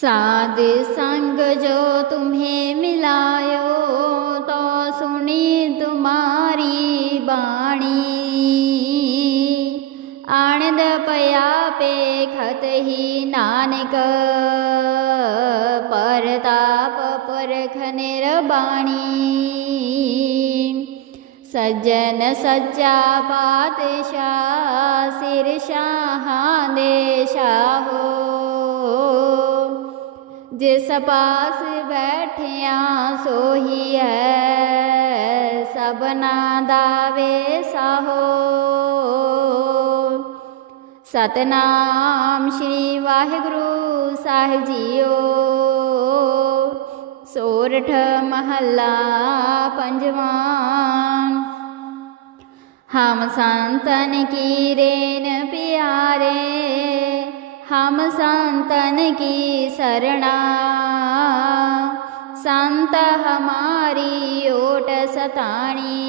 साध संग जो तुम्हें मिलायो तो सुनी तुम्हारी बाणी आणद पया पे खत ही नानक परताप परख निरबाणी सज्जन सच्चा पातशाह सिर शाह देशा हो ਜਿਸ ਪਾਸ ਬੈਠਿਆ ਸੋਹੀ ਹੈ ਸਭਨਾ ਦਾ ਵੇਸਾਹੋ ਸਤਨਾਮ ਸ੍ਰੀ ਵਾਹਿਗੁਰੂ ਸਾਹਿਬ ਜੀਓ। ਸੋਰਠ ਮਹੱਲਾ ਪੰਜਵਾਂ। ਹਮ ਸੰਤਨ ਕੀ ਰੇਨ ਪਿਆਰੇ हम संतन की शरणा संत हमारी ओट सताणी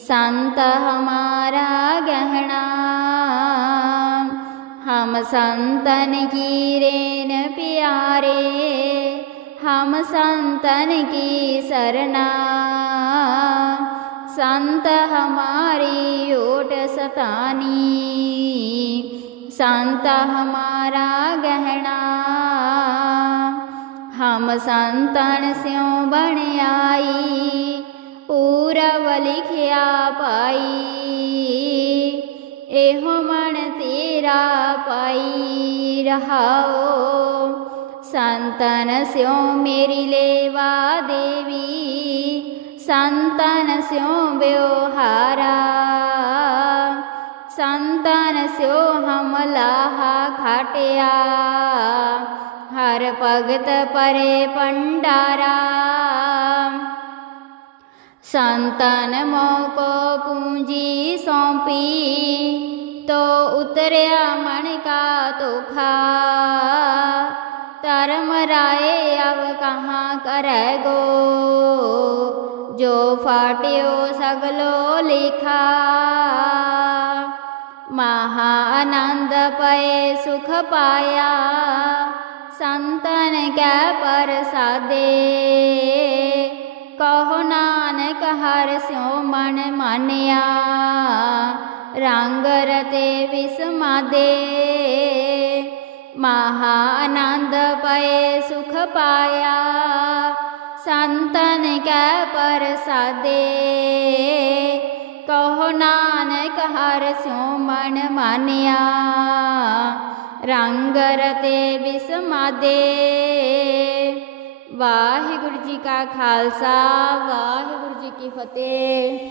संत हमारा गहना हम संतन की रेन प्यारे हम संतन की शरणा संत हमारी ओट सतानी ਸੰਤਾ ਹਮਾਰਾ ਗਹਿਣਾ। ਹਮ ਸੰਤਨ ਸਿਉ ਬਣ ਆਈ, ਪੂਰਵ ਲਿਖਿਆ ਪਾਈ। ਇਹੋ ਮਨ ਤੇਰਾ ਪਾਈ ਰਹਾਓ ਸੰਤਨ ਸਿਉ ਮੇਰੀ ਲੇਵਾ ਦੇਵੀ, ਸੰਤਨ ਸਿਉ ਬਿਓ ਸੰਤਨ ਸਿਉ ਹਮ ਲਾਹਾ ਖਾਟਿਆ। ਹਰ ਭਗਤ ਪਰੇ ਪੰਡਾਰਾ ਸੰਤਨ ਮੋਹ ਕੋ ਪੂੰਜੀ ਸੌਂਪੀ, ਤੋ ਉਤਰਿਆ ਮਨ ਕਾ ਤੋਖਾ ਧਰਮ ਰਾਏ ਅਬ ਕਹਾਂ ਮਹਾ ਆਨੰਦ ਪਏ ਸੁਖ ਪਾਇਆ, ਸੰਤਨ ਕੈ ਪਰਸਾਦੇ। ਕਹੋ ਨਾਨਕ ਹਰ ਸਿਉ ਮਨ ਮਾਨਿਆ, ਰੰਗ ਰਤੇ ਵਿਸਮਾਦੇ ਮਹਾ ਆਨੰਦ ਪਏ ਸੁਖ ਪਾਇਆ, ਸੰਤਨ ਕੈ ਪਰਸਾਦੇ। ਹਰ ਸਿਉ ਮਨ ਮਾਨਿਆ, ਰੰਗ ਰਤੇ ਬਿਸਮਾਦੇ। ਵਾਹਿਗੁਰੂ ਜੀ ਕਾ ਖਾਲਸਾ, ਵਾਹਿਗੁਰੂ ਜੀ ਕੀ ਫਤਿਹ।